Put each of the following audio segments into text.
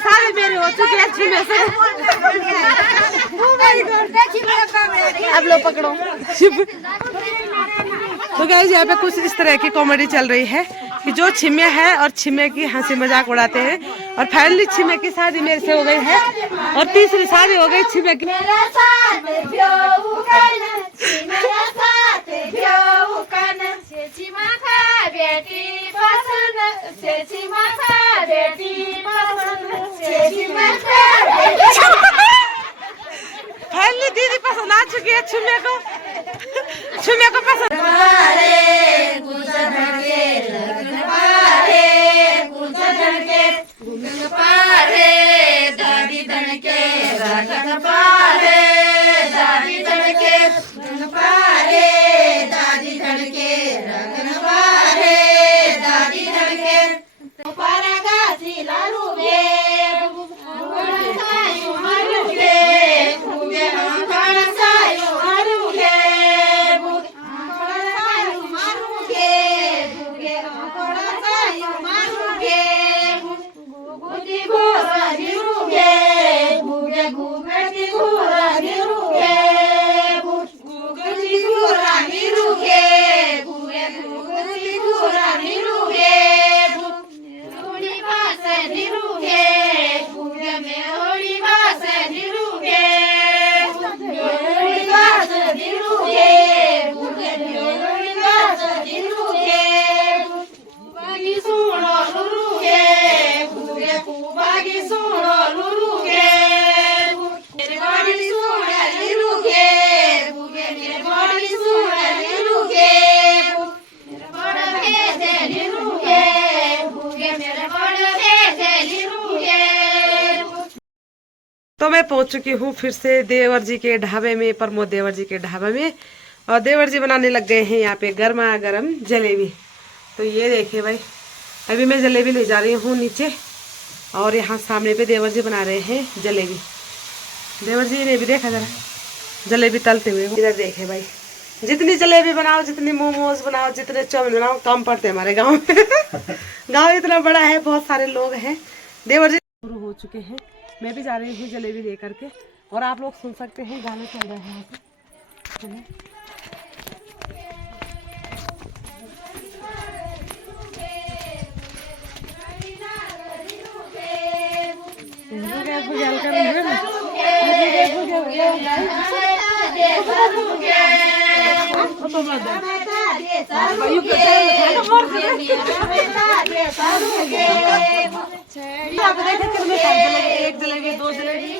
सारे मेरे हो चुके हैं छिमे से। अब लो पकड़ो। तो गाइस यहाँ पे कुछ इस तरह की कॉमेडी चल रही है कि जो छिमे है और छिमे की हंसी मजाक उड़ाते हैं। और फाइनली छिमे की शादी मेरे से हो गई है और तीसरी शादी हो गई छिमे की। फाइनली दीदी पसंद आ चुकी है छिमे को पसंद। दादी धड़के रगन पारे, दादी धड़के रगन पारे, दादी धड़के रगन पारे, दादी धड़के पारा गासी लालू बे सायु मारू बे भूगे आंखड़ सायु मारू बे सायु मारू बे भूगे आंखड़ सायु मारू बे गुदी गोरा दिरू बे भूगे गुगती गोरा दिरू बे गुगती गोरा दिरू बे भूगे गुगती गोरा दिरू बे तो मैं पहुंच चुकी हूँ फिर से देवर जी के ढाबे में, प्रमोद देवर जी के ढाबे में। और देवर जी बनाने लग गए हैं यहाँ पे गर्मा गर्म जलेबी। तो ये देखिए भाई, अभी मैं जलेबी ले जा रही हूँ नीचे और यहाँ सामने पे देवर जी बना रहे हैं जलेबी। देवर जी ने भी देखा जरा जलेबी तलते हुए। इधर देखे भाई, जितनी जलेबी बनाओ, जितनी मोमोज बनाओ, जितने चाउमीन बनाओ, कम पड़ते हमारे गाँव में। गाँव इतना बड़ा है, बहुत सारे लोग हैं। देवर जी शुरू हो चुके हैं, मैं भी जा रही हूँ जलेबी लेकर के। और आप लोग सुन सकते हैं गाने चल रहे हैं यहाँ पे। एक जलेबी, दो जलेबी,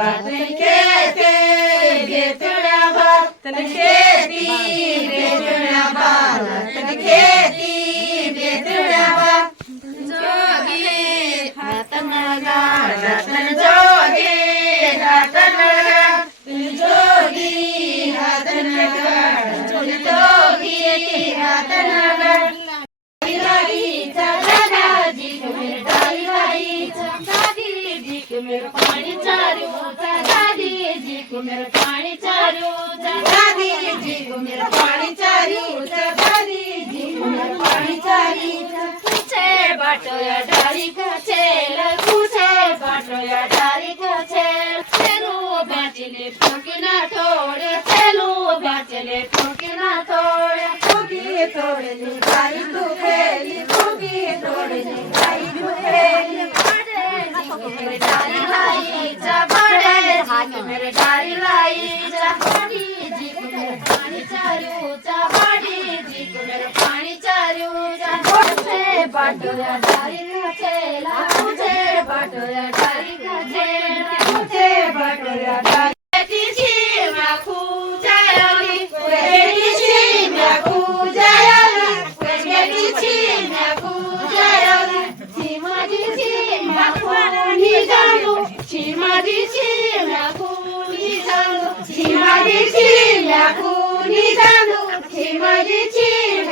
खेते बेतुळ्या भात खेती बेतुळ्या भात खेती बेतुळ्या भात जोगी हातन गाडतन जोगी हातन जोगी हातन गाडतन जोगी हातन पाणी चारू दादी जी को मेरा पाणी चारू दादी जी को मेरा पाणी चारू दादी जी को मेरा पाणी चारू कुछे बाटोया डाली का छेल कुछे बाटोया डाली का छेल चलो बाचले ठोकिना थोड़े चलो बाचले ठोकिना थोड़े ठोकी थोड़े निकाली तू खेली ठोकी थोड़े निकाली तू खेली मेरे डाली लाई जा बड़े हाथ मेरे डाली लाई जा बड़ी जी को मेरे पानी चारू जा बड़ी जी को मेरे पानी चारू जा मुझे बाटोया डाली का चेला मुझे बाटोया डाली का चेला मुझे बाटोया डाली बेटी छी मैं जायली बेटी छी मैं जायली बेटी छी मैं जायली सीमाजी छी मैं जानो सीमाजी छी मैं जानो सीमाजी छी मैं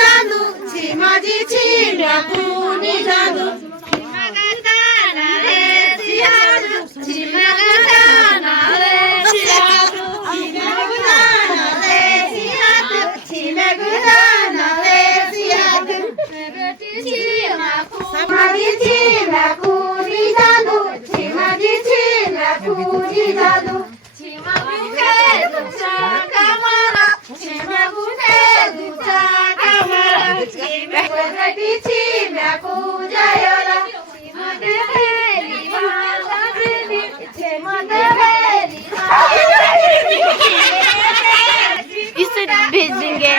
जानो सीमाजी छी मैं जानो इसे भेजेंगे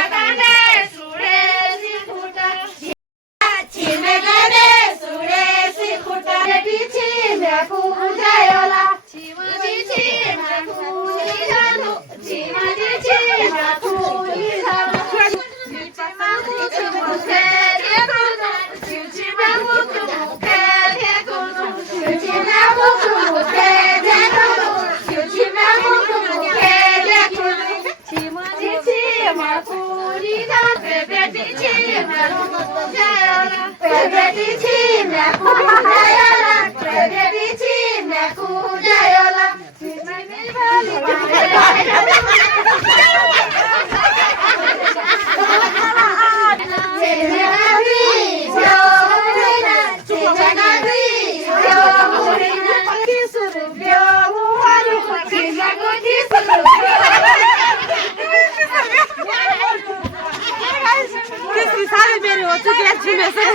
तीसरी शादी मेरी हो चुकी है छुमे से।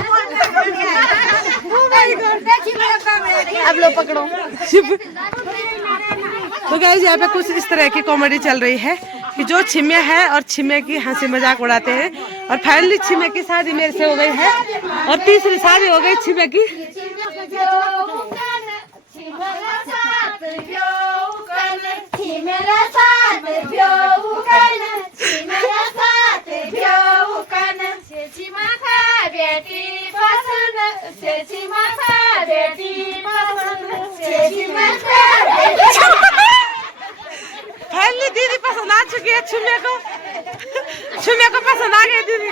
अब लो पकड़ो। तो गाइस यहाँ पे कुछ इस तरह की कॉमेडी चल रही है कि जो छिम्या है और छिम्या की हंसी मजाक उड़ाते हैं। और फाइनली छिम्या की शादी मेरे से हो गई है और तीसरी शादी हो गई छिम्या की। फाइनली दीदी पसंद आ चुकी है छिम्या को। छिम्या को पसंद आ गई दीदी।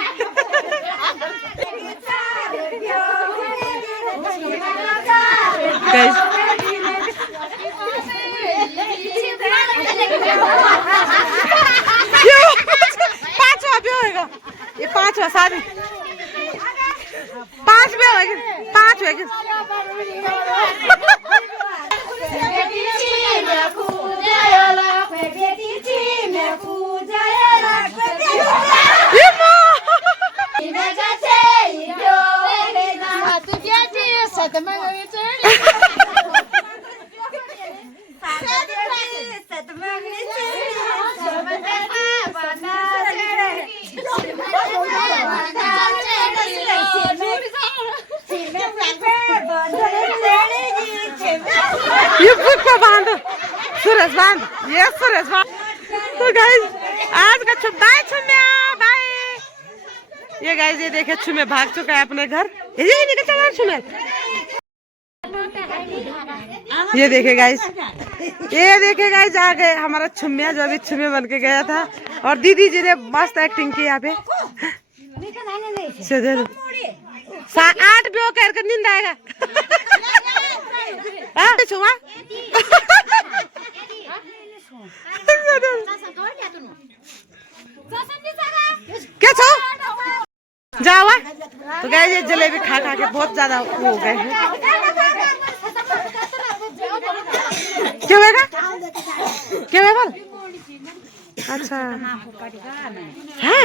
Guys, पांचवा भी होगा ये, पांचवा शादी, पांच भी होगी, पांच होगी। ये बुक को बांधो, सुरेश बांध, ये सुरेश बांध। तो गाइस आज का बाय छुम्या, बाय। ये गाइस ये देखे छुम्या भाग चुका है अपने घर। ये निकल चला छुम्या। ये देखे गाइस, ये देखे गाइस आ गए हमारा छुम्या जो अभी छुम्या बन के गया था। और दीदी जी ने मस्त एक्टिंग की यहाँ पे। 8 भी करके नींद आएगा। छुआ क्या छो जाओ। तो गाइस ये जलेबी खा खा के बहुत ज्यादा वो हो गए हैं। क्या होगा, क्या होगा? अच्छा है।